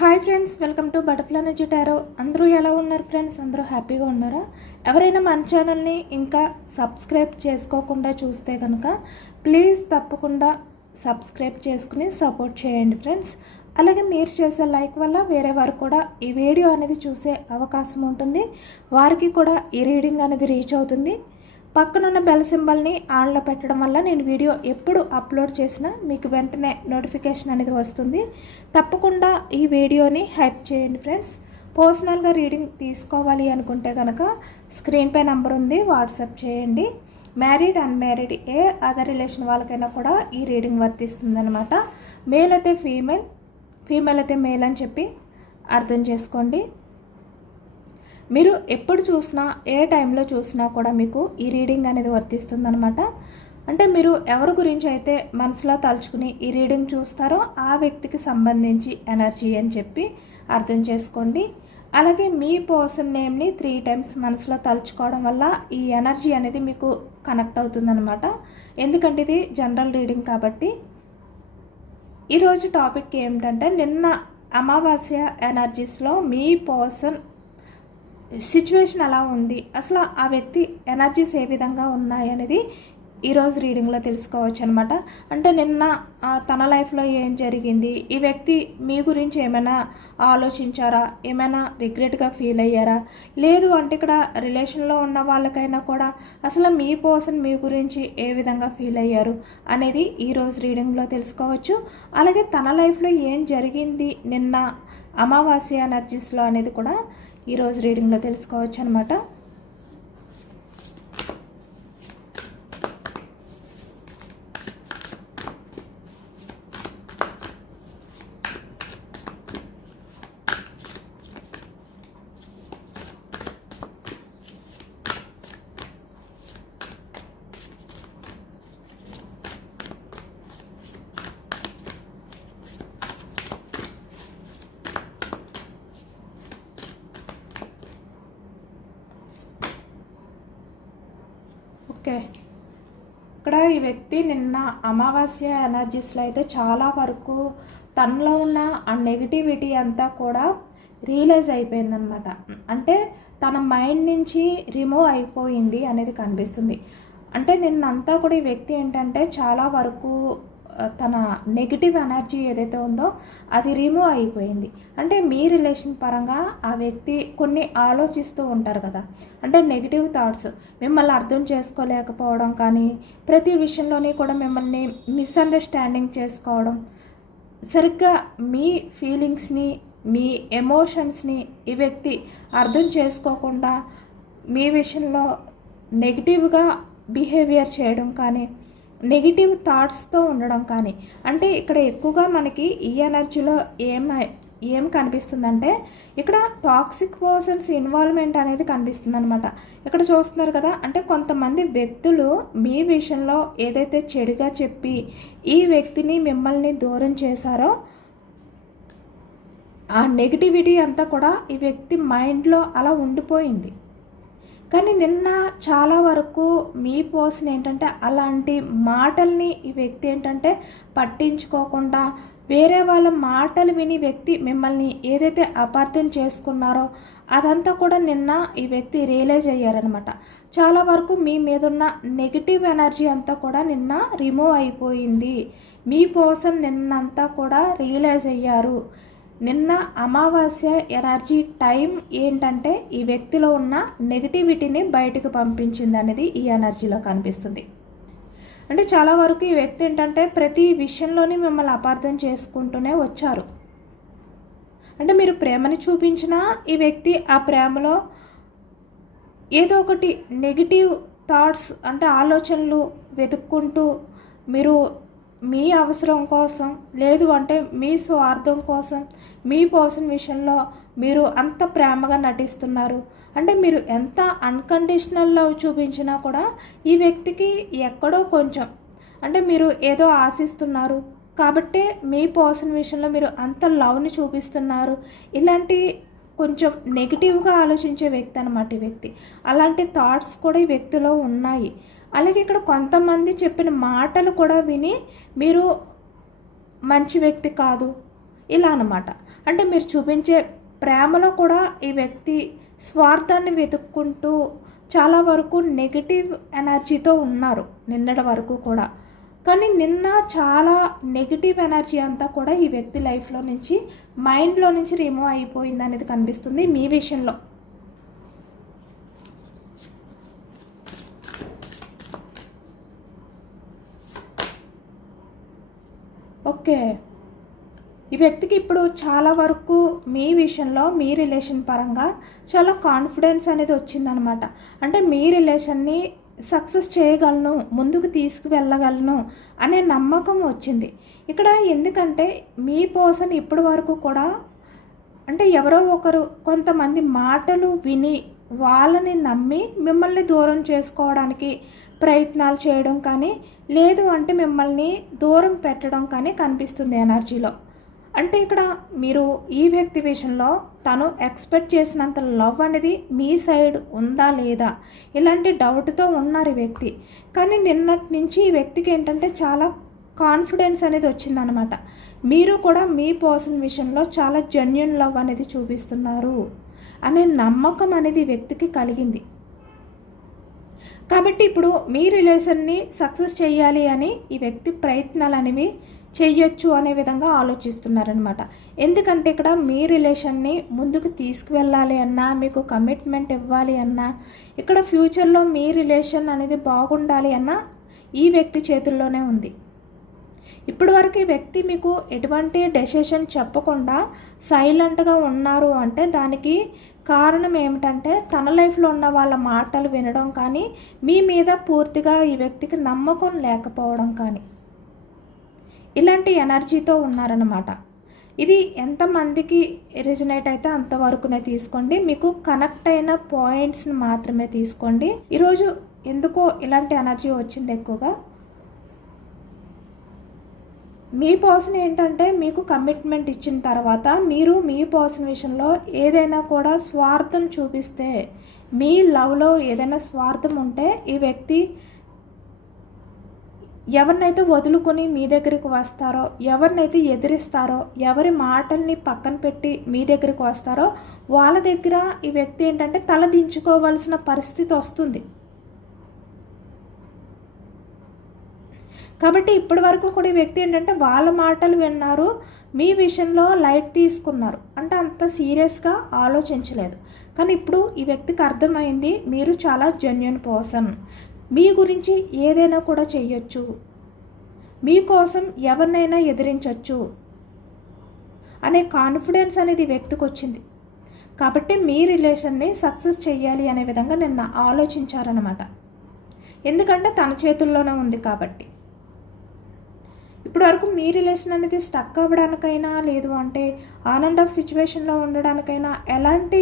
Hi friends, welcome to butterfly energy tarot. అందరూ ఎలా ఉన్నారు ఫ్రెండ్స్? అందరూ హ్యాపీగా ఉన్నారా? ఎవరైనా మన ఛానల్ని ఇంకా సబ్స్క్రైబ్ చేసుకోకుండా చూస్తే కనుక ప్లీజ్ తప్పకుండా సబ్స్క్రైబ్ చేసుకుని సపోర్ట్ చేయండి ఫ్రెండ్స్. అలాగే మీరు చేసే లైక్ వల్ల వేరే వారు కూడా ఈ వీడియో అనేది చూసే అవకాశం ఉంటుంది, వారికి కూడా ఈ రీడింగ్ అనేది రీచ్ అవుతుంది. పక్కనున్న బెల్ సింబల్ని ఆన్లో పెట్టడం వల్ల నేను వీడియో ఎప్పుడు అప్లోడ్ చేసినా మీకు వెంటనే నోటిఫికేషన్ అనేది వస్తుంది. తప్పకుండా ఈ వీడియోని హైప్ చేయండి ఫ్రెండ్స్. పర్సనల్గా రీడింగ్ తీసుకోవాలి అనుకుంటే కనుక స్క్రీన్పై నెంబర్ ఉంది, వాట్సాప్ చేయండి. మ్యారీడ్ అన్మ్యారీడ్ ఏ అదర్ రిలేషన్ వాళ్ళకైనా కూడా ఈ రీడింగ్ వర్తిస్తుంది అనమాట. మేల్ అయితే ఫీమేల్, ఫీమేల్ అయితే మేల్ అని చెప్పి అర్థం చేసుకోండి. మీరు ఎప్పుడు చూసినా ఏ టైంలో చూసినా కూడా మీకు ఈ రీడింగ్ అనేది వర్తిస్తుందనమాట. అంటే మీరు ఎవరి గురించి అయితే మనసులో తలుచుకుని ఈ రీడింగ్ చూస్తారో ఆ వ్యక్తికి సంబంధించి ఎనర్జీ అని చెప్పి అర్థం చేసుకోండి. అలాగే మీ పర్సన్ నేమ్ని 3 times మనసులో తలుచుకోవడం వల్ల ఈ ఎనర్జీ అనేది మీకు కనెక్ట్ అవుతుందన్నమాట. ఎందుకంటే ఇది జనరల్ రీడింగ్ కాబట్టి. ఈరోజు టాపిక్ ఏమిటంటే, నిన్న అమావాస్య ఎనర్జీస్లో మీ పర్సన్ సిచ్యువేషన్ ఎలా ఉంది, అసలు ఆ వ్యక్తి ఎనర్జీస్ ఏ విధంగా ఉన్నాయి అనేది ఈరోజు రీడింగ్లో తెలుసుకోవచ్చు అనమాట. అంటే నిన్న తన లైఫ్లో ఏం జరిగింది, ఈ వ్యక్తి మీ గురించి ఏమైనా ఆలోచించారా, ఏమైనా రిగ్రెట్గా ఫీల్ అయ్యారా, లేదు అంటే ఇక్కడ రిలేషన్లో ఉన్న వాళ్ళకైనా కూడా అసలు మీ పర్సన్ మీ గురించి ఏ విధంగా ఫీల్ అయ్యారు అనేది ఈరోజు రీడింగ్లో తెలుసుకోవచ్చు. అలాగే తన లైఫ్లో ఏం జరిగింది నిన్న అమావాస్య ఎనర్జీస్లో అనేది కూడా ఈరోజు రీడింగ్లో తెలుసుకోవచ్చు అనమాట. ఓకే, ఇక్కడ ఈ వ్యక్తి నిన్న అమావాస్య ఎనర్జీస్లో అయితే చాలా వరకు తనలో ఉన్న ఆ నెగిటివిటీ అంతా కూడా రియలైజ్ అయిపోయిందనమాట. అంటే తన మైండ్ నుంచి రిమూవ్ అయిపోయింది అనేది కనిపిస్తుంది. అంటే నిన్నంతా కూడా ఈ వ్యక్తి ఏంటంటే చాలా వరకు తన నెగిటివ్ ఎనర్జీ ఏదైతే ఉందో అది రిమూవ్ అయిపోయింది. అంటే మీ రిలేషన్ పరంగా ఆ వ్యక్తి కొన్ని ఆలోచిస్తూ ఉంటారు కదా, అంటే నెగిటివ్ థాట్స్, మిమ్మల్ని అర్థం చేసుకోలేకపోవడం కానీ, ప్రతి విషయంలోని కూడా మిమ్మల్ని మిస్అండర్స్టాండింగ్ చేసుకోవడం, సరిగ్గా మీ ఫీలింగ్స్ని మీ ఎమోషన్స్ని ఈ వ్యక్తి అర్థం చేసుకోకుండా మీ విషయంలో నెగిటివ్గా బిహేవియర్ చేయడం కానీ, నెగిటివ్ థాట్స్తో ఉండడం కానీ. అంటే ఇక్కడ ఎక్కువగా మనకి ఈ ఎనర్జీలో ఏం కనిపిస్తుందంటే, ఇక్కడ టాక్సిక్ పర్సన్స్ ఇన్వాల్వ్మెంట్ అనేది కనిపిస్తుంది అనమాట. ఇక్కడ చూస్తున్నారు కదా, అంటే కొంతమంది వ్యక్తులు మీ విషయంలో ఏదైతే చెడుగా చెప్పి ఈ వ్యక్తిని మిమ్మల్ని దూరం చేశారో ఆ నెగిటివిటీ అంతా కూడా ఈ వ్యక్తి మైండ్లో అలా ఉండిపోయింది. కానీ నిన్న చాలా వరకు మీ పర్సన్ ఏంటంటే అలాంటి మాటల్ని ఈ వ్యక్తి ఏంటంటే పట్టించుకోకుండా, వేరే వాళ్ళ మాటలు విని వ్యక్తి మిమ్మల్ని ఏదైతే అపార్థం చేసుకున్నారో అదంతా కూడా నిన్న ఈ వ్యక్తి రియలైజ్ అయ్యారనమాట. చాలా వరకు మీ మీద ఉన్న నెగిటివ్ ఎనర్జీ అంతా కూడా నిన్న రిమూవ్ అయిపోయింది. మీ పర్సన్ నిన్నంతా కూడా రియలైజ్ అయ్యారు. నిన్న అమావాస్య ఎనర్జీ టైం ఏంటంటే ఈ వ్యక్తిలో ఉన్న నెగిటివిటీని బయటకు పంపించింది అనేది ఈ ఎనర్జీలో కనిపిస్తుంది. అంటే చాలా వరకు ఈ వ్యక్తి ఏంటంటే ప్రతి విషయంలోని మిమ్మల్ని అపార్థం చేసుకుంటూనే వచ్చారు. అంటే మీరు ప్రేమని చూపించినా ఈ వ్యక్తి ఆ ప్రేమలో ఏదో ఒకటి నెగిటివ్ థాట్స్, అంటే ఆలోచనలు వెతుక్కుంటూ మీరు మీ అవసరం కోసం, లేదు అంటే మీ స్వార్థం కోసం మీ పర్సన్ విషయంలో మీరు అంత ప్రేమగా నటిస్తున్నారు. అంటే మీరు ఎంత అన్కండిషనల్ లవ్ చూపించినా కూడా ఈ వ్యక్తికి ఎక్కడో కొంచెం, అంటే మీరు ఏదో ఆశిస్తున్నారు కాబట్టి మీ పర్సన్ విషయంలో మీరు అంత లవ్ని చూపిస్తున్నారు. ఇలాంటి కొంచెం నెగిటివ్గా ఆలోచించే వ్యక్తి అనమాట ఈ వ్యక్తి. అలాంటి థాట్స్ కూడా ఈ వ్యక్తిలో ఉన్నాయి. అలాగే ఇక్కడ కొంతమంది చెప్పిన మాటలు కూడా విని మీరు మంచి వ్యక్తి కాదు ఇలా అన్నమాట. అంటే మీరు చూపించే ప్రేమలో కూడా ఈ వ్యక్తి స్వార్థాన్ని వెతుక్కుంటూ చాలా వరకు నెగిటివ్ ఎనర్జీతో ఉన్నారు నిన్నటి వరకు కూడా. కానీ నిన్న చాలా నెగిటివ్ ఎనర్జీ అంతా కూడా ఈ వ్యక్తి లైఫ్లో నుంచి, మైండ్లో నుంచి రిమూవ్ అయిపోయింది అనేది కనిపిస్తుంది మీ విషయంలో. ఓకే, ఈ వ్యక్తికి ఇప్పుడు చాలా వరకు మీ విషయంలో, మీ రిలేషన్ పరంగా చాలా కాన్ఫిడెన్స్ అనేది వచ్చిందనమాట. అంటే మీ రిలేషన్ని సక్సెస్ చేయగలను, ముందుకు తీసుకువెళ్ళగలను అనే నమ్మకం వచ్చింది ఇక్కడ. ఎందుకంటే మీ పర్సన్ ఇప్పటి వరకు కూడా అంటే ఎవరో ఒకరు కొంతమంది మాటలు విని వాళ్ళని నమ్మి మిమ్మల్ని దూరం చేసుకోవడానికి ప్రయత్నాలు చేయడం కానీ, లేదు అంటే మిమ్మల్ని దూరం పెట్టడం కానీ కనిపిస్తుంది ఎనర్జీలో. అంటే ఇక్కడ మీరు ఈ వ్యక్తి విషయంలో తను ఎక్స్పెక్ట్ చేసినంత లవ్ అనేది మీ సైడ్ ఉందా లేదా ఇలాంటి డౌట్తో ఉన్నారు ఈ వ్యక్తి. కానీ నిన్నటి నుంచి ఈ వ్యక్తికి ఏంటంటే చాలా కాన్ఫిడెన్స్ అనేది వచ్చిందనమాట. మీరు కూడా మీ పర్సన్ విషయంలో చాలా జెన్యూన్ లవ్ అనేది చూపిస్తున్నారు అనే నమ్మకం అనేది ఈ వ్యక్తికి కలిగింది. కాబట్టి ఇప్పుడు మీ రిలేషన్ని సక్సెస్ చేయాలి అని ఈ వ్యక్తి ప్రయత్నాలు అనేవి చెయ్యొచ్చు అనే విధంగా ఆలోచిస్తున్నారనమాట. ఎందుకంటే ఇక్కడ మీ రిలేషన్ని ముందుకు తీసుకువెళ్ళాలి అన్నా, మీకు కమిట్మెంట్ ఇవ్వాలి అన్నా, ఇక్కడ ఫ్యూచర్లో మీ రిలేషన్ అనేది బాగుండాలి అన్నా ఈ వ్యక్తి చేతుల్లోనే ఉంది. ఇప్పటి వరకు ఈ వ్యక్తి మీకు ఎటువంటి డెసిషన్ చెప్పకుండా సైలెంట్గా ఉన్నారు అంటే దానికి కారణం ఏమిటంటే తన లైఫ్లో ఉన్న వాళ్ళ మాటలు వినడం కానీ, మీ మీద పూర్తిగా ఈ వ్యక్తికి నమ్మకం లేకపోవడం కానీ, ఇలాంటి ఎనర్జీతో ఉన్నారన్నమాట. ఇది ఎంతమందికి రిజనేట్ అయితే అంతవరకునే తీసుకోండి. మీకు కనెక్ట్ అయిన పాయింట్స్ని మాత్రమే తీసుకోండి. ఈరోజు ఎందుకో ఇలాంటి ఎనర్జీ వచ్చింది ఎక్కువగా. మీ పర్సన్ ఏంటంటే మీకు కమిట్మెంట్ ఇచ్చిన తర్వాత మీరు మీ పర్సన్ విషయంలో ఏదైనా కూడా స్వార్థం చూపిస్తే, మీ లవ్లో ఏదైనా స్వార్థం ఉంటే ఈ వ్యక్తి ఎవరినైతే వదులుకొని మీ దగ్గరికి వస్తారో, ఎవరినైతే ఎదిరిస్తారో, ఎవరి మాటల్ని పక్కన పెట్టి మీ దగ్గరికి వస్తారో వాళ్ళ దగ్గర ఈ వ్యక్తి ఏంటంటే తల దించుకోవాల్సిన పరిస్థితి వస్తుంది. కాబట్టి ఇప్పటి వరకు కూడా ఈ వ్యక్తి ఏంటంటే వాళ్ళ మాటలు విన్నారు, మీ విషయంలో లైట్ తీసుకున్నారు, అంటే అంత సీరియస్గా ఆలోచించలేదు. కానీ ఇప్పుడు ఈ వ్యక్తికి అర్థమైంది మీరు చాలా జెన్యూన్ పర్సన్, మీ గురించి ఏదైనా కూడా చెయ్యొచ్చు, మీకోసం ఎవరినైనా ఎదిరించవచ్చు అనే కాన్ఫిడెన్స్ అనేది వ్యక్తికి వచ్చింది. కాబట్టి మీ రిలేషన్ని సక్సెస్ చేయాలి అనే విధంగా నిన్న ఆలోచించారనమాట. ఎందుకంటే తన చేతుల్లోనే ఉంది కాబట్టి. ఇప్పటి వరకు మీ రిలేషన్ అనేది స్టక్ అవ్వడానికైనా, లేదు అంటే ఆన్ అండ్ ఆఫ్ సిచ్యువేషన్లో ఉండడానికైనా, ఎలాంటి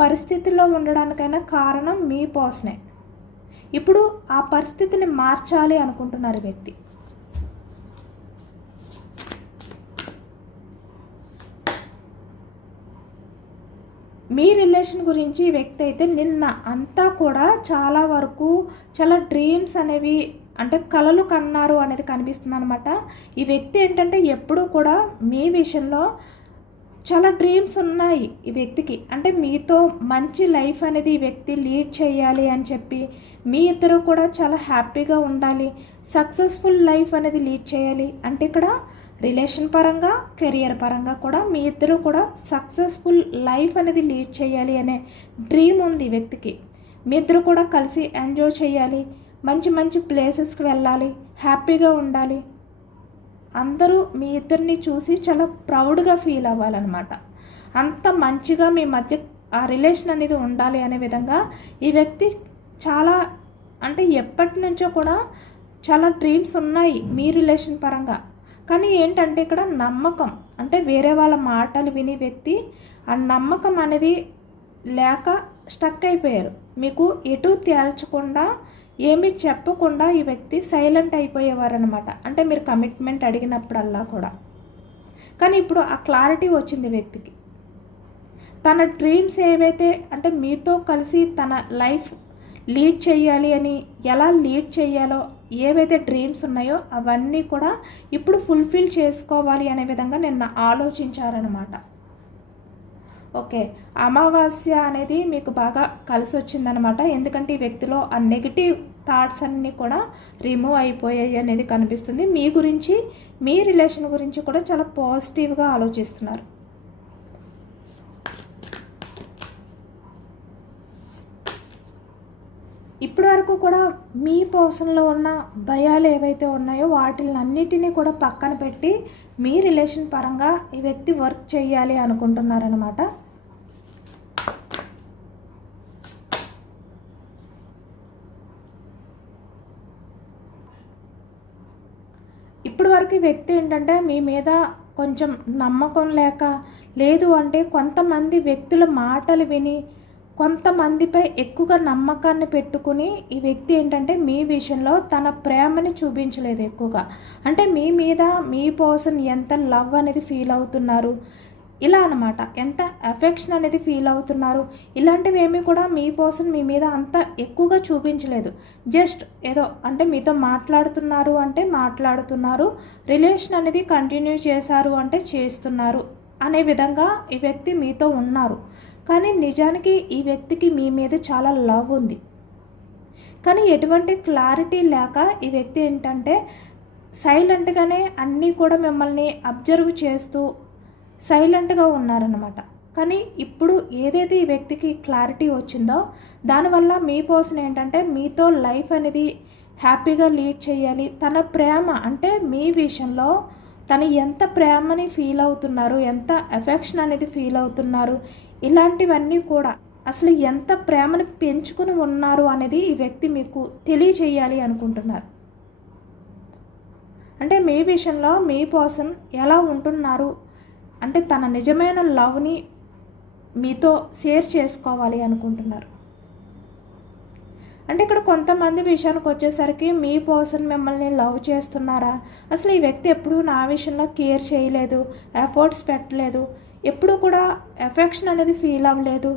పరిస్థితుల్లో ఉండడానికైనా కారణం మీ పర్సనే. ఇప్పుడు ఆ పరిస్థితిని మార్చాలి అనుకుంటున్నారు వ్యక్తి. మీ రిలేషన్ గురించి వ్యక్తి అయితే నిన్న అంతా కూడా చాలా వరకు చాలా డ్రీమ్స్ అనేవి అంటే కలలు కన్నారు అనేది కనిపిస్తుంది అనమాట. ఈ వ్యక్తి ఏంటంటే ఎప్పుడూ కూడా మీ విషయంలో చాలా డ్రీమ్స్ ఉన్నాయి ఈ వ్యక్తికి. అంటే మీతో మంచి లైఫ్ అనేది ఈ వ్యక్తి లీడ్ చేయాలి అని చెప్పి, మీ ఇద్దరు కూడా చాలా హ్యాపీగా ఉండాలి, సక్సెస్ఫుల్ లైఫ్ అనేది లీడ్ చేయాలి. అంటే ఇక్కడ రిలేషన్ పరంగా, కెరియర్ పరంగా కూడా మీ ఇద్దరు కూడా సక్సెస్ఫుల్ లైఫ్ అనేది లీడ్ చేయాలి అనే డ్రీమ్ ఉంది ఈ వ్యక్తికి. మీ ఇద్దరు కూడా కలిసి ఎంజాయ్ చేయాలి, మంచి మంచి ప్లేసెస్కి వెళ్ళాలి, హ్యాపీగా ఉండాలి, అందరూ మీ ఇద్దరిని చూసి చాలా ప్రౌడ్గా ఫీల్ అవ్వాలన్నమాట. అంత మంచిగా మీ మధ్య ఆ రిలేషన్ అనేది ఉండాలి అనే విధంగా ఈ వ్యక్తి చాలా అంటే ఎప్పటి నుంచో కూడా చాలా డ్రీమ్స్ ఉన్నాయి మీ రిలేషన్ పరంగా. కానీ ఏంటంటే ఇక్కడ నమ్మకం, అంటే వేరే వాళ్ళ మాటలు విని వ్యక్తి ఆ నమ్మకం అనేది లేక స్టక్ అయిపోయారు. మీకు ఎటు తేల్చకుండా, ఏమీ చెప్పకుండా ఈ వ్యక్తి సైలెంట్ అయిపోయేవారు అనమాట. అంటే మీరు కమిట్మెంట్ అడిగినప్పుడల్లా కూడా. కానీ ఇప్పుడు ఆ క్లారిటీ వచ్చింది వ్యక్తికి. తన డ్రీమ్స్ ఏవైతే అంటే మీతో కలిసి తన లైఫ్ లీడ్ చేయాలి అని, ఎలా లీడ్ చేయాలో ఏవైతే డ్రీమ్స్ ఉన్నాయో అవన్నీ కూడా ఇప్పుడు ఫుల్ఫిల్ చేసుకోవాలి అనే విధంగా నిన్న ఆలోచించారనమాట. ఓకే, అమావాస్య అనేది మీకు బాగా కలిసి వచ్చిందనమాట. ఎందుకంటే ఈ వ్యక్తిలో ఆ నెగిటివ్ థాట్స్ అన్నీ కూడా రిమూవ్ అయిపోయాయి అనేది కనిపిస్తుంది. మీ గురించి, మీ రిలేషన్ గురించి కూడా చాలా పాజిటివ్గా ఆలోచిస్తున్నారు. ఇప్పటి వరకు కూడా మీ పర్సన్లో ఉన్న భయాలు ఏవైతే ఉన్నాయో వాటిలన్నిటినీ కూడా పక్కన పెట్టి మీ రిలేషన్ పరంగా ఈ వ్యక్తి వర్క్ చేయాలి అనుకుంటున్నారనమాట. ఇప్పటి వరకు ఈ వ్యక్తి ఏంటంటే మీ మీద కొంచెం నమ్మకం లేక, లేదు అంటే కొంతమంది వ్యక్తుల మాటలు విని కొంతమందిపై ఎక్కువగా నమ్మకాన్ని పెట్టుకుని ఈ వ్యక్తి ఏంటంటే మీ విషయంలో తన ప్రేమని చూపించలేదు ఎక్కువగా. అంటే మీ మీద మీ పర్సన్ ఎంత లవ్ అనేది ఫీల్ అవుతున్నారు, ఇలా అనమాట, ఎంత అఫెక్షన్ అనేది ఫీల్ అవుతున్నారు, ఇలాంటివి ఏమీ కూడా మీ పర్సన్ మీ మీద అంత ఎక్కువగా చూపించలేదు. జస్ట్ ఏదో అంటే మీతో మాట్లాడుతున్నారు అంటే మాట్లాడుతున్నారు, రిలేషన్ అనేది కంటిన్యూ చేశారు అంటే చేస్తున్నారు అనే విధంగా ఈ వ్యక్తి మీతో ఉన్నారు. కానీ నిజానికి ఈ వ్యక్తికి మీ మీద చాలా లవ్ ఉంది. కానీ ఎటువంటి క్లారిటీ లేక ఈ వ్యక్తి ఏంటంటే సైలెంట్గానే అన్నీ కూడా మిమ్మల్ని అబ్జర్వ్ చేస్తూ సైలెంట్గా ఉన్నారన్నమాట. కానీ ఇప్పుడు ఏదైతే ఈ వ్యక్తికి క్లారిటీ వచ్చిందో దానివల్ల మీ పర్సన్ ఏంటంటే మీతో లైఫ్ అనేది హ్యాపీగా లీడ్ చేయాలి, తన ప్రేమ అంటే మీ విషయంలో తను ఎంత ప్రేమని ఫీల్ అవుతున్నారు, ఎంత ఎఫెక్షన్ అనేది ఫీల్ అవుతున్నారు, ఇలాంటివన్నీ కూడా అసలు ఎంత ప్రేమను పెంచుకుని ఉన్నారు అనేది ఈ వ్యక్తి మీకు తెలియచేయాలి అనుకుంటున్నారు. అంటే మీ విషయంలో మీ పర్సన్ ఎలా ఉంటున్నారు అంటే తన నిజమైన లవ్ని మీతో షేర్ చేసుకోవాలి అనుకుంటున్నారు. అంటే ఇక్కడ కొంతమంది విషయానికి వచ్చేసరికి మీ పర్సన్ మిమ్మల్ని లవ్ చేస్తున్నారా, అసలు ఈ వ్యక్తి ఎప్పుడూ నా విషయంలో కేర్ చేయలేదు, ఎఫర్ట్స్ పెట్టలేదు, ఎప్పుడు కూడా ఎఫెక్షన్ అనేది ఫీల్ అవ్వలేదు,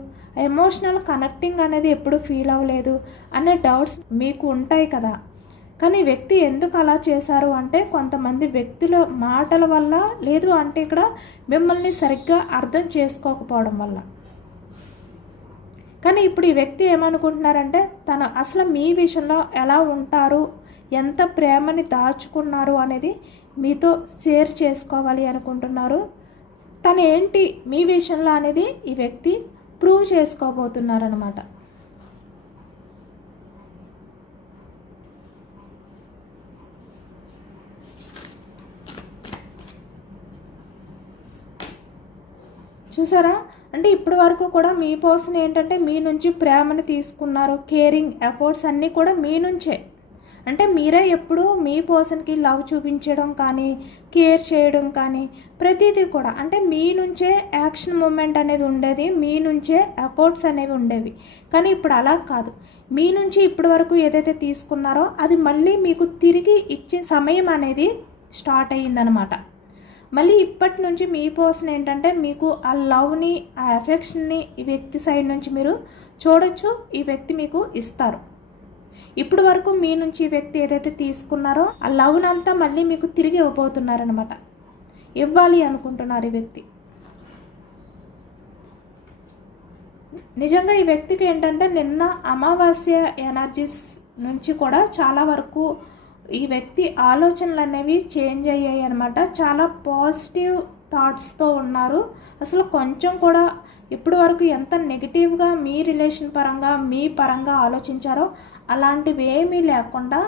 ఎమోషనల్ కనెక్టింగ్ అనేది ఎప్పుడు ఫీల్ అవ్వలేదు అనే డౌట్స్ మీకు ఉంటాయి కదా. కానీ వ్యక్తి ఎందుకు అలా చేశారు అంటే కొంతమంది వ్యక్తుల మాటల వల్ల, లేదు అంటే ఇక్కడ మిమ్మల్ని సరిగ్గా అర్థం చేసుకోకపోవడం వల్ల. కానీ ఇప్పుడు ఈ వ్యక్తి ఏమనుకుంటున్నారంటే తను అసలు మీ విషయంలో ఎలా ఉంటారు, ఎంత ప్రేమని దాచుకున్నారు అనేది మీతో షేర్ చేసుకోవాలి అనుకుంటున్నారు. తను ఏంటి మీ విషయంలో అనేది ఈ వ్యక్తి ప్రూవ్ చేసుకోబోతున్నారనమాట. చూసారా, అంటే ఇప్పటి వరకు కూడా మీ పర్సన్ ఏంటంటే మీ నుంచి ప్రేమను తీసుకున్నారు, కేరింగ్ ఎఫర్ట్స్ అన్నీ కూడా మీ నుంచే. అంటే మీరే ఎప్పుడు మీ పర్సన్కి లవ్ చూపించడం కానీ, కేర్ చేయడం కానీ ప్రతిదీ కూడా అంటే మీ నుంచే యాక్షన్ మూమెంట్ అనేది ఉండేది, మీ నుంచే ఎఫర్ట్స్ అనేవి ఉండేవి. కానీ ఇప్పుడు అలా కాదు, మీ నుంచి ఇప్పటి వరకు ఏదైతే తీసుకున్నారో అది మళ్ళీ మీకు తిరిగి ఇచ్చే సమయం అనేది స్టార్ట్ అయ్యిందనమాట. మళ్ళీ ఇప్పటి నుంచి మీ పర్సన్ ఏంటంటే మీకు ఆ లవ్ని, ఆ ఎఫెక్షన్ని ఈ వ్యక్తి సైడ్ నుంచి మీరు చూడొచ్చు, ఈ వ్యక్తి మీకు ఇస్తారు. ఇప్పుడు వరకు మీ నుంచి ఈ వ్యక్తి ఏదైతే తీసుకున్నారో ఆ లవ్ని అంతా మళ్ళీ మీకు తిరిగి ఇవ్వబోతున్నారనమాట, ఇవ్వాలి అనుకుంటున్నారు ఈ వ్యక్తి. నిజంగా ఈ వ్యక్తికి ఏంటంటే నిన్న అమావాస్య ఎనర్జీస్ నుంచి కూడా చాలా వరకు ఈ వ్యక్తి ఆలోచనలు అనేవి చేంజ్ అయ్యాయి అనమాట. చాలా పాజిటివ్ థాట్స్తో ఉన్నారు. అసలు కొంచెం కూడా ఇప్పటి వరకు ఎంత నెగిటివ్గా మీ రిలేషన్ పరంగా మీ పరంగా ఆలోచించారో అలాంటివి ఏమీ లేకుండా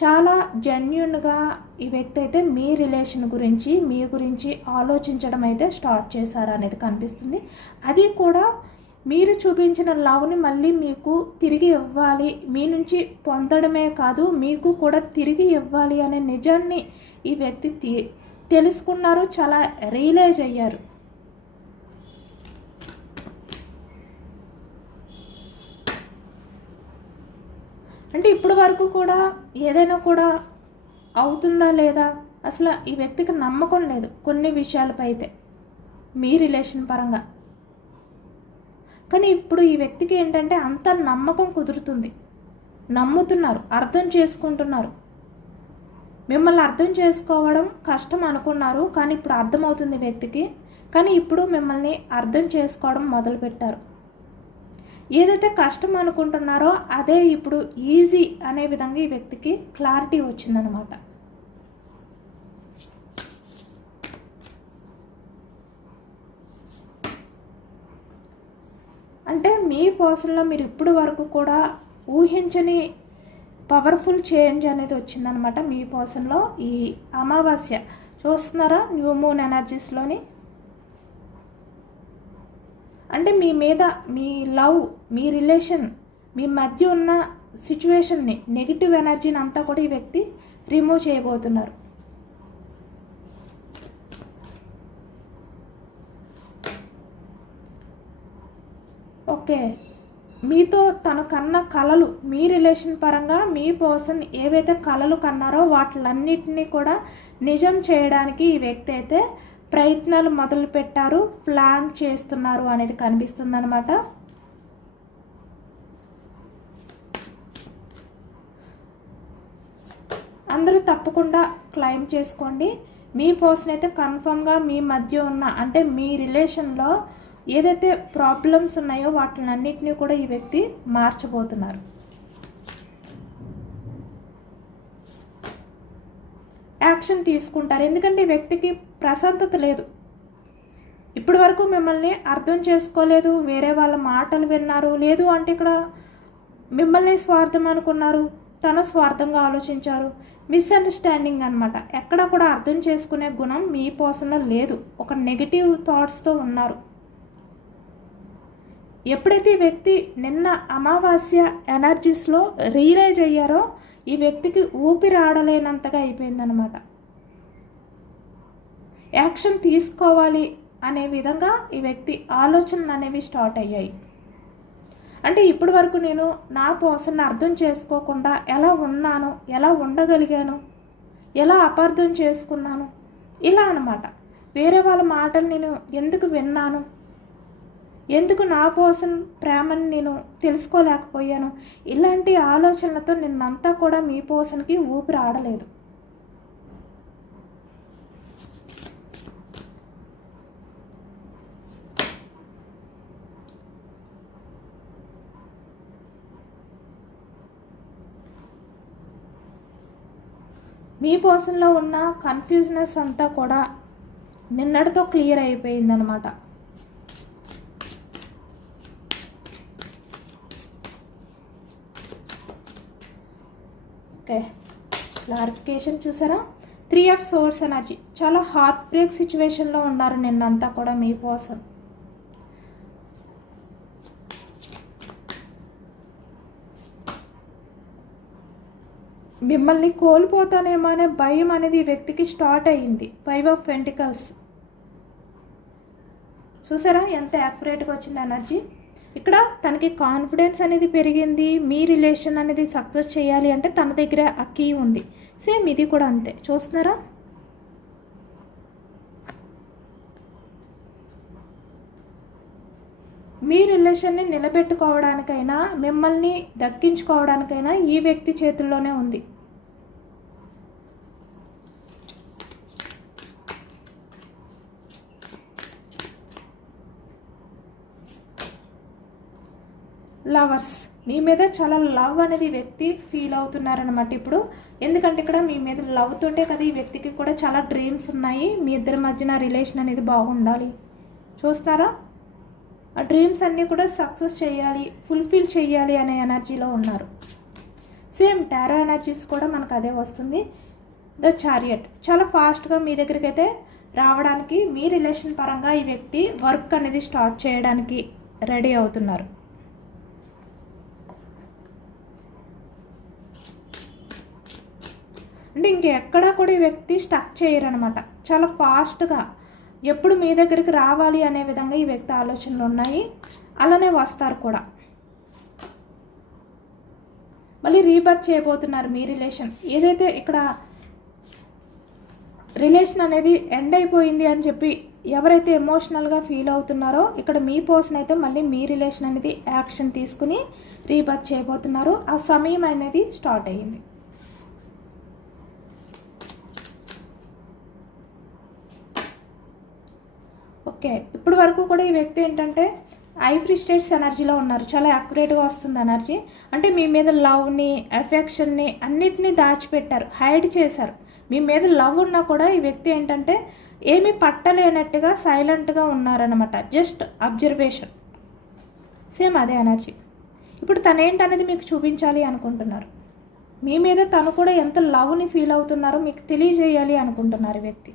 చాలా జెన్యున్గా ఈ వ్యక్తి అయితే మీ రిలేషన్ గురించి, మీ గురించి ఆలోచించడం అయితే స్టార్ట్ చేశారు అనేది కనిపిస్తుంది. అది కూడా మీరు చూపించిన లవ్ని మళ్ళీ మీకు తిరిగి ఇవ్వాలి, మీ నుంచి పొందడమే కాదు మీకు కూడా తిరిగి ఇవ్వాలి అనే నిజాన్ని ఈ వ్యక్తి తెలుసుకున్నారు, చాలా రియలైజ్ అయ్యారు. అంటే ఇప్పటి వరకు కూడా ఏదైనా కూడా అవుతుందా లేదా అసలు ఈ వ్యక్తికి నమ్మకం లేదు కొన్ని విషయాలపై అయితే మీ రిలేషన్ పరంగా. కానీ ఇప్పుడు ఈ వ్యక్తికి ఏంటంటే అంత నమ్మకం కుదురుతుంది, నమ్ముతున్నారు, అర్థం చేసుకుంటున్నారు. మిమ్మల్ని అర్థం చేసుకోవడం కష్టం అనుకున్నారు, కానీ ఇప్పుడు అర్థమవుతుంది వ్యక్తికి కానీ ఇప్పుడు మిమ్మల్ని అర్థం చేసుకోవడం మొదలుపెట్టారు. ఏదైతే కష్టం అనుకుంటున్నారో అదే ఇప్పుడు ఈజీ అనే విధంగా ఈ వ్యక్తికి క్లారిటీ వచ్చిందనమాట. అంటే మీ పర్సన్లో మీరు ఇప్పుడు వరకు కూడా ఊహించని పవర్ఫుల్ చేంజ్ అనేది వచ్చిందనమాట మీ పర్సన్లో. ఈ అమావాస్య చూస్తున్నారా, న్యూ మూన్ ఎనర్జీస్లోని అంటే మీ మీద, మీ లవ్, మీ రిలేషన్, మీ మధ్య ఉన్న సిచ్యువేషన్ని, నెగిటివ్ ఎనర్జీని అంతా కూడా ఈ వ్యక్తి రిమూవ్ చేయబోతున్నారు. ఓకే, మీతో తను కన్న కలలు, మీ రిలేషన్ పరంగా మీ పర్సన్ ఏవైతే కలలు కన్నారో వాటిలన్నిటినీ కూడా నిజం చేయడానికి ఈ వ్యక్తి అయితే ప్రయత్నాలు మొదలు పెట్టారు, ప్లాన్ చేస్తున్నారు అనేది కనిపిస్తుందన్నమాట. అందరూ తప్పకుండా క్లెయిమ్ చేసుకోండి. మీ పర్సన్ అయితే కన్ఫర్మ్గా మీ మధ్య ఉన్న, అంటే మీ రిలేషన్లో ఏదైతే ప్రాబ్లమ్స్ ఉన్నాయో వాటినన్నిటినీ కూడా ఈ వ్యక్తి మార్చబోతున్నారు. యాక్షన్ తీసుకుంటారు. ఎందుకంటే ఈ వ్యక్తికి ప్రశాంతత లేదు. ఇప్పటి వరకు మిమ్మల్ని అర్థం చేసుకోలేదు, వేరే వాళ్ళ మాటలు విన్నారు, లేదు అంటే ఇక్కడ మిమ్మల్ని స్వార్థం అనుకున్నారు, తన స్వార్థంగా ఆలోచించారు. మిస్అండర్స్టాండింగ్ అనమాట. ఎక్కడ కూడా అర్థం చేసుకునే గుణం మీ పర్సన్లో లేదు. ఒక నెగిటివ్ థాట్స్తో ఉన్నారు. ఎప్పుడైతే ఈ వ్యక్తి నిన్న అమావాస్య ఎనర్జీస్లో రియలైజ్ అయ్యారో ఈ వ్యక్తికి ఊపిరి ఆడలేనంతగా అయిపోయిందనమాట. యాక్షన్ తీసుకోవాలి అనే విధంగా ఈ వ్యక్తి ఆలోచనలు అనేవి స్టార్ట్ అయ్యాయి. అంటే ఇప్పటి వరకు నేను నా పర్సన్ని అర్థం చేసుకోకుండా ఎలా ఉన్నాను, ఎలా ఉండగలిగాను, ఎలా అపార్థం చేసుకున్నాను, ఇలా అనమాట. వేరే వాళ్ళ మాటలు నేను ఎందుకు విన్నాను, ఎందుకు నా పర్సన్ ప్రేమని నేను తెలుసుకోలేకపోయాను, ఇలాంటి ఆలోచనలతో నిన్నంతా కూడా మీ పర్సన్కి ఊపిరి ఆడలేదు. మీ పర్సన్లో ఉన్న కన్ఫ్యూజనెస్ అంతా కూడా నిన్నటితో క్లియర్ అయిపోయిందనమాట. ఓకే, క్లారిఫికేషన్ చూసారా? 3 of Swords ఎనర్జీ. చాలా హార్ట్ బ్రేక్ సిచ్యువేషన్లో ఉన్నారు నిన్నంతా కూడా మీ పర్సన్. మిమ్మల్ని కోల్పోతానేమో అనే భయం అనేది ఈ వ్యక్తికి స్టార్ట్ అయ్యింది. 5 of Pentacles. చూసారా ఎంత యాక్యురేట్గా వచ్చింది ఎనర్జీ. ఇక్కడ తనకి కాన్ఫిడెన్స్ అనేది పెరిగింది. మీ రిలేషన్ అనేది సక్సెస్ చేయాలి అంటే తన దగ్గర ఆ కీ ఉంది. సేమ్ ఇది కూడా అంతే. చూస్తున్నారా? మీ రిలేషన్ని నిలబెట్టుకోవడానికైనా, మిమ్మల్ని దక్కించుకోవడానికైనా ఈ వ్యక్తి చేతుల్లోనే ఉంది. లవర్స్, మీ మీద చాలా లవ్ అనేది వ్యక్తి ఫీల్ అవుతున్నారనమాట ఇప్పుడు. ఎందుకంటే ఇక్కడ మీ మీద లవ్ తోటే కదా ఈ వ్యక్తికి కూడా చాలా డ్రీమ్స్ ఉన్నాయి. మీ ఇద్దరి మధ్యన రిలేషన్ అనేది బాగుండాలి. చూస్తారా? ఆ డ్రీమ్స్ అన్నీ కూడా సక్సెస్ చేయాలి, ఫుల్ఫిల్ చేయాలి అనే ఎనర్జీలో ఉన్నారు. సేమ్ టారో ఎనర్జీస్ కూడా మనకు అదే వస్తుంది. ద చారియట్ చాలా ఫాస్ట్గా మీ దగ్గరికి అయితే రావడానికి, మీ రిలేషన్ పరంగా ఈ వ్యక్తి వర్క్ అనేది స్టార్ట్ చేయడానికి రెడీ అవుతున్నారు. అంటే ఇంకెక్కడా కూడా ఈ వ్యక్తి స్టక్ చేయరనమాట. చాలా ఫాస్ట్గా ఎప్పుడు మీ దగ్గరికి రావాలి అనే విధంగా ఈ వ్యక్తి ఆలోచనలు ఉన్నాయి. అలానే వస్తారు కూడా. మళ్ళీ రీబర్త్ చేయబోతున్నారు మీ రిలేషన్. ఏదైతే ఇక్కడ రిలేషన్ అనేది ఎండ్ అయిపోయింది అని చెప్పి ఎవరైతే ఎమోషనల్గా ఫీల్ అవుతున్నారో ఇక్కడ మీ పర్సన్ అయితే మళ్ళీ మీ రిలేషన్ అనేది యాక్షన్ తీసుకుని రీబర్త్ చేయబోతున్నారు. ఆ సమయం అనేది స్టార్ట్ అయ్యింది. ఓకే, ఇప్పుడు వరకు కూడా ఈ వ్యక్తి ఏంటంటే ఐ ఫ్రీ స్టేట్స్ ఎనర్జీలో ఉన్నారు. చాలా యాక్యురేట్గా వస్తుంది ఎనర్జీ. అంటే మీ మీద లవ్ని, ఎఫెక్షన్ని అన్నిటినీ దాచిపెట్టారు, హైడ్ చేశారు. మీ మీద లవ్ ఉన్నా కూడా ఈ వ్యక్తి ఏంటంటే ఏమీ పట్టలేనట్టుగా సైలెంట్గా ఉన్నారనమాట. Just observation. సేమ్ అదే ఎనర్జీ. ఇప్పుడు తనేంటనేది మీకు చూపించాలి అనుకుంటున్నారు. మీ మీద తను కూడా ఎంత లవ్ని ఫీల్ అవుతున్నారో మీకు తెలియజేయాలి అనుకుంటున్నారు ఈ వ్యక్తి.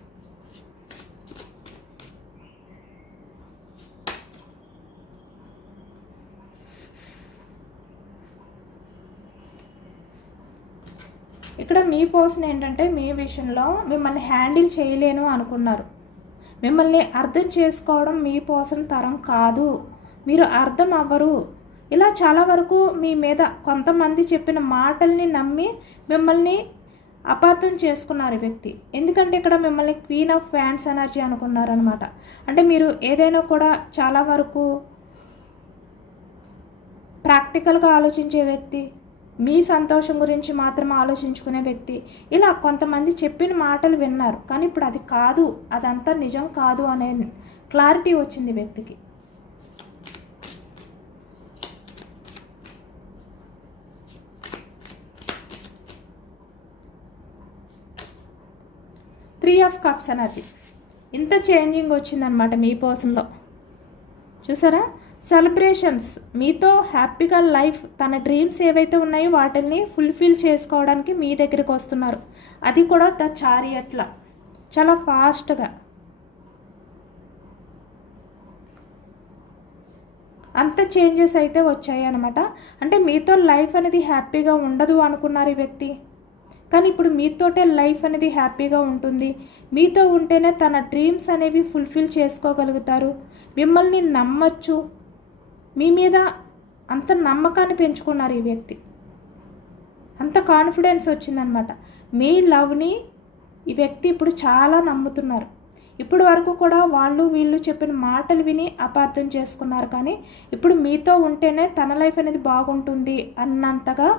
ఇక్కడ మీ పర్సన్ ఏంటంటే మీ విషయంలో మిమ్మల్ని హ్యాండిల్ చేయలేను అనుకున్నారు. మిమ్మల్ని అర్థం చేసుకోవడం మీ పర్సన్ తరం కాదు, మీరు అర్థం అవ్వరు, ఇలా చాలా వరకు మీ మీద కొంతమంది చెప్పిన మాటల్ని నమ్మి మిమ్మల్ని అపార్థం చేసుకున్నారు ఈ వ్యక్తి. ఎందుకంటే ఇక్కడ మిమ్మల్ని క్వీన్ ఆఫ్ ఫ్యాన్స్ ఎనర్జీ అనుకున్నారనమాట. అంటే మీరు ఏదైనా కూడా చాలా వరకు ప్రాక్టికల్గా ఆలోచించే వ్యక్తి, మీ సంతోషం గురించి మాత్రం ఆలోచించుకునే వ్యక్తి. ఇలా కొంతమంది చెప్పిన మాటలు విన్నారు, కానీ ఇప్పుడు అది కాదు, అదంతా నిజం కాదు అనే క్లారిటీ వచ్చింది వ్యక్తికి. Three of cups energy. ఇంత చేంజింగ్ వచ్చిందనమాట మీ పర్సన్లో. చూసారా? సెలబ్రేషన్స్, మీతో హ్యాపీగా లైఫ్, తన డ్రీమ్స్ ఏవైతే ఉన్నాయో వాటిని ఫుల్ఫిల్ చేసుకోవడానికి మీ దగ్గరికి వస్తున్నారు. అది కూడా ద చారియట్లా, చాలా ఫాస్ట్గా. అంత చేంజెస్ అయితే వచ్చాయి అనమాట. అంటే మీతో లైఫ్ అనేది హ్యాపీగా ఉండదు అనుకున్నారు ఈ వ్యక్తి, కానీ ఇప్పుడు మీతోటే లైఫ్ అనేది హ్యాపీగా ఉంటుంది. మీతో ఉంటేనే తన డ్రీమ్స్ అనేవి ఫుల్ఫిల్ చేసుకోగలుగుతారు. మిమ్మల్ని నమ్మచ్చు. మీ మీద అంత నమ్మకాన్ని పెంచుకున్నారు ఈ వ్యక్తి. అంత కాన్ఫిడెన్స్ వచ్చిందనమాట. మీ లవ్ని ఈ వ్యక్తి ఇప్పుడు చాలా నమ్ముతున్నారు. ఇప్పుడు వరకు కూడా వాళ్ళు వీళ్ళు చెప్పిన మాటలు విని అపార్థం చేసుకున్నారు, కానీ ఇప్పుడు మీతో ఉంటేనే తన లైఫ్ అనేది బాగుంటుంది అన్నంతగా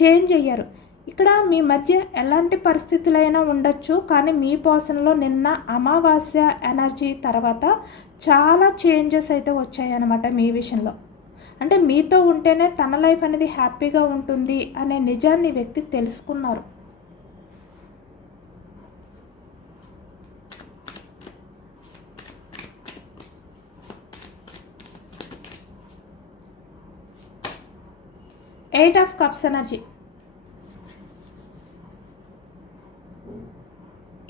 చేంజ్ అయ్యారు. ఇక్కడ మీ మధ్య ఎలాంటి పరిస్థితులైనా ఉండొచ్చు, కానీ మీ పర్సన్లో నిన్న అమావాస్య ఎనర్జీ తర్వాత చాలా చేంజెస్ అయితే వచ్చాయన్నమాట మీ విషయంలో. అంటే మీతో ఉంటేనే తన లైఫ్ అనేది హ్యాపీగా ఉంటుంది అనే నిజాన్ని వ్యక్తి తెలుసుకున్నారు. Eight of cups energy.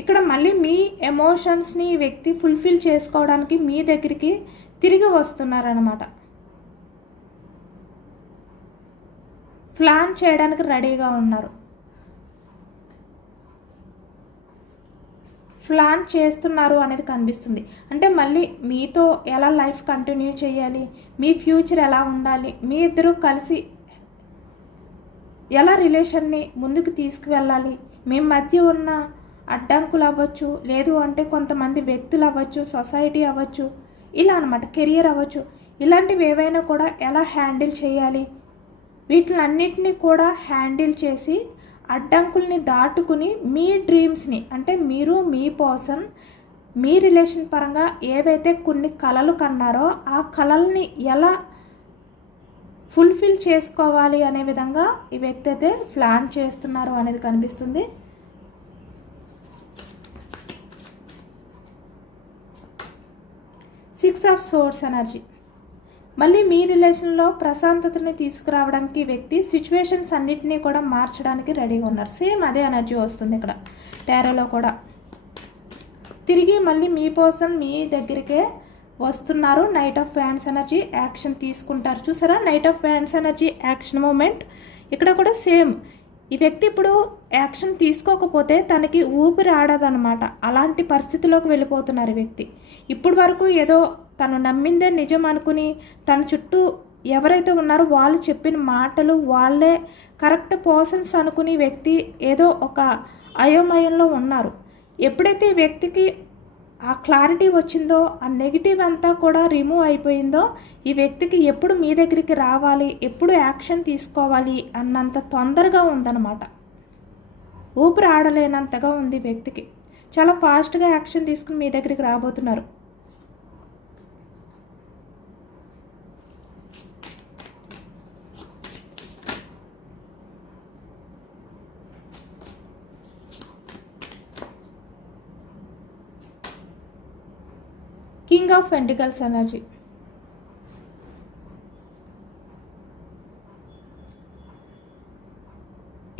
ఇక్కడ మళ్ళీ మీ ఎమోషన్స్ని ఈ వ్యక్తి ఫుల్ఫిల్ చేసుకోవడానికి మీ దగ్గరికి తిరిగి వస్తున్నారన్నమాట. ప్లాన్ చేయడానికి రెడీగా ఉన్నారు. ప్లాన్ చేస్తున్నారు అనేది కనిపిస్తుంది. అంటే మళ్ళీ మీతో ఎలా లైఫ్ కంటిన్యూ చేయాలి, మీ ఫ్యూచర్ ఎలా ఉండాలి, మీ ఇద్దరు కలిసి ఎలా రిలేషన్ని ముందుకు తీసుకువెళ్ళాలి, మీ మధ్య ఉన్న అడ్డంకులు అవ్వచ్చు, లేదు అంటే కొంతమంది వ్యక్తులు అవ్వచ్చు, సొసైటీ అవ్వచ్చు, ఇలా అనమాట, కెరియర్ అవ్వచ్చు, ఇలాంటివి ఏవైనా కూడా ఎలా హ్యాండిల్ చేయాలి, వీటిలన్నిటినీ కూడా హ్యాండిల్ చేసి అడ్డంకుల్ని దాటుకుని మీ డ్రీమ్స్ని, అంటే మీరు మీ పర్సన్ మీ రిలేషన్ పరంగా ఏవైతే కొన్ని కలలు కన్నారో ఆ కలల్ని ఎలా ఫుల్ఫిల్ చేసుకోవాలి అనే విధంగా ఈ వ్యక్తి అయితే ప్లాన్ చేస్తున్నారు అనేది కనిపిస్తుంది. Six of swords energy. మళ్ళీ మీ రిలేషన్లో ప్రశాంతతని తీసుకురావడానికి ఈ వ్యక్తి సిచ్యువేషన్స్ అన్నిటినీ కూడా మార్చడానికి రెడీగా ఉన్నారు. సేమ్ అదే ఎనర్జీ వస్తుంది ఇక్కడ టారోలో కూడా. తిరిగి మళ్ళీ మీ పర్సన్ మీ దగ్గరికే వస్తున్నారు. Night of fans energy action తీసుకుంటారు. చూసారా, night of fans energy action moment. ఇక్కడ కూడా సేమ్, ఈ వ్యక్తి ఇప్పుడు యాక్షన్ తీసుకోకపోతే తనకి ఊపిరి ఆడదనమాట. అలాంటి పరిస్థితిలోకి వెళ్ళిపోతున్నారు ఈ వ్యక్తి. ఇప్పుడు వరకు ఏదో తను నమ్మిందే నిజం అనుకుని తన చుట్టూ ఎవరైతే ఉన్నారో వాళ్ళు చెప్పిన మాటలు వాళ్ళే కరెక్ట్ పర్సన్స్ అనుకుని వ్యక్తి ఏదో ఒక అయోమయంలో ఉన్నారు. ఎప్పుడైతే ఈ వ్యక్తికి ఆ క్లారిటీ వచ్చిందో, ఆ నెగిటివ్ అంతా కూడా రిమూవ్ అయిపోయిందో, ఈ వ్యక్తికి ఎప్పుడు మీ దగ్గరికి రావాలి, ఎప్పుడు యాక్షన్ తీసుకోవాలి అన్నంత తొందరగా ఉందన్నమాట. ఊపిరి ఆడలేనంతగా ఉంది వ్యక్తికి. చాలా ఫాస్ట్గా యాక్షన్ తీసుకుని మీ దగ్గరికి రాబోతున్నారు. King of pentacles energy.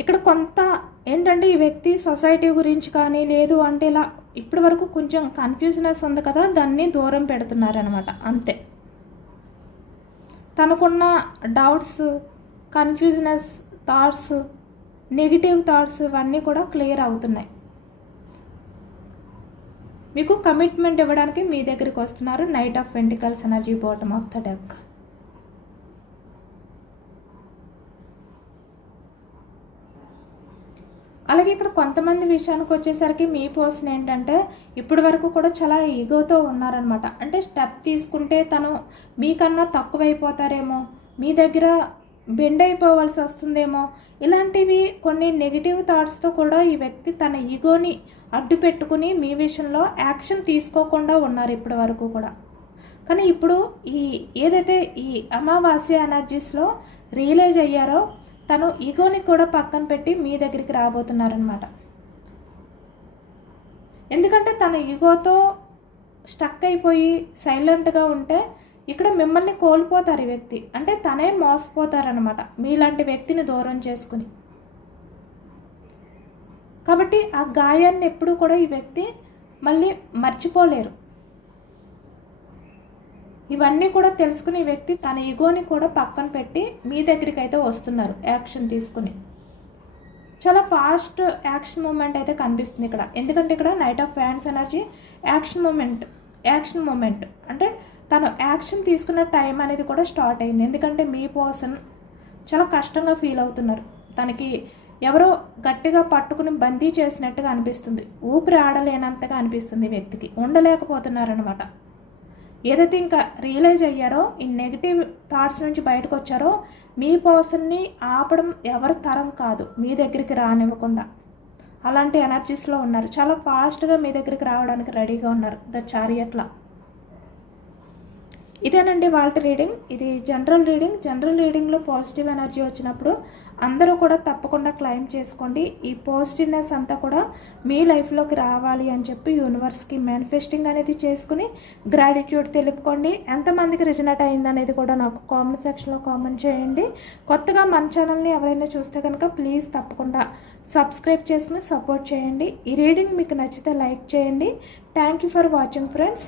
ఇక్కడ కొంత ఏంటంటే ఈ వ్యక్తి సొసైటీ గురించి కానీ లేదు అంటే ఇలా ఇప్పటి వరకు కొంచెం కన్ఫ్యూజనెస్ ఉంది కదా, దాన్ని దూరం పెడుతున్నారనమాట అంతే. తనకున్న డౌట్స్, కన్ఫ్యూజనెస్ థాట్స్, నెగిటివ్ థాట్స్ ఇవన్నీ కూడా క్లియర్ అవుతున్నాయి. మీకు కమిట్మెంట్ ఇవ్వడానికి మీ దగ్గరికి వస్తున్నారు. Night of pentacles energy, bottom of the deck. అలాగే ఇక్కడ కొంతమంది విషయానికి వచ్చేసరికి మీ పర్సన్ ఏంటంటే ఇప్పటి వరకు కూడా చాలా ఈగోతో ఉన్నారనమాట. అంటే స్టెప్ తీసుకుంటే తను మీకన్నా తక్కువైపోతారేమో, మీ దగ్గర బెండ్ అయిపోవాల్సి వస్తుందేమో, ఇలాంటివి కొన్ని నెగిటివ్ థాట్స్తో కూడా ఈ వ్యక్తి తన ఈగోని అడ్డు పెట్టుకుని మీ విషయంలో యాక్షన్ తీసుకోకుండా ఉన్నారు ఇప్పటి వరకు కూడా. కానీ ఇప్పుడు ఏదైతే ఈ అమావాస్య ఎనర్జీస్లో రియలైజ్ అయ్యారో తను ఈగోని కూడా పక్కన పెట్టి మీ దగ్గరికి రాబోతున్నారనమాట. ఎందుకంటే తన ఈగోతో స్టక్ అయిపోయి సైలెంట్గా ఉంటే ఇక్కడ మిమ్మల్ని కోల్పోతారు ఈ వ్యక్తి. అంటే తనే మోసపోతారనమాట మీలాంటి వ్యక్తిని దూరం చేసుకుని. కాబట్టి ఆ గాయాన్ని ఎప్పుడూ కూడా ఈ వ్యక్తి మళ్ళీ మర్చిపోలేరు. ఇవన్నీ కూడా తెలుసుకుని ఈ వ్యక్తి తన ఈగోని కూడా పక్కన పెట్టి మీ దగ్గరికి అయితే వస్తున్నారు యాక్షన్ తీసుకుని. చాలా ఫాస్ట్ యాక్షన్ మూమెంట్ అయితే కనిపిస్తుంది ఇక్కడ. ఎందుకంటే ఇక్కడ night of fans energy action moment అంటే తను యాక్షన్ తీసుకున్న టైం అనేది కూడా స్టార్ట్ అయింది. ఎందుకంటే మీ పర్సన్ చాలా కష్టంగా ఫీల్ అవుతున్నారు. తనకి ఎవరో గట్టిగా పట్టుకుని బందీ చేసినట్టుగా అనిపిస్తుంది. ఊపిరి ఆడలేనంతగా అనిపిస్తుంది వ్యక్తికి. ఉండలేకపోతున్నారనమాట. ఏదైతే ఇంకా రియలైజ్ అయ్యారో ఈ నెగిటివ్ థాట్స్ నుంచి బయటకు వచ్చారో మీ పర్సన్ని ఆపడం ఎవరి తరం కాదు, మీ దగ్గరికి రానివ్వకుండా. అలాంటి ఎనర్జీస్లో ఉన్నారు. చాలా ఫాస్ట్గా మీ దగ్గరికి రావడానికి రెడీగా ఉన్నారు ద చారియట్లా. ఇదేనండి వాళ్ళ రీడింగ్. ఇది జనరల్ రీడింగ్లో పాజిటివ్ ఎనర్జీ వచ్చినప్పుడు అందరూ కూడా తప్పకుండా క్లైమ్ చేసుకోండి. ఈ పాజిటివ్నెస్ అంతా కూడా మీ లైఫ్లోకి రావాలి అని చెప్పి యూనివర్స్కి మేనిఫెస్టింగ్ అనేది చేసుకుని గ్రాటిట్యూడ్ తెలుపుకోండి. ఎంతమందికి రిజనేట్ అయిందనేది కూడా నాకు కామెంట్ సెక్షన్లో కామెంట్ చేయండి. కొత్తగా మన ఛానల్ని ఎవరైనా చూస్తే కనుక ప్లీజ్ తప్పకుండా సబ్స్క్రైబ్ చేసుకుని సపోర్ట్ చేయండి. ఈ రీడింగ్ మీకు నచ్చితే లైక్ చేయండి. Thank you for watching friends.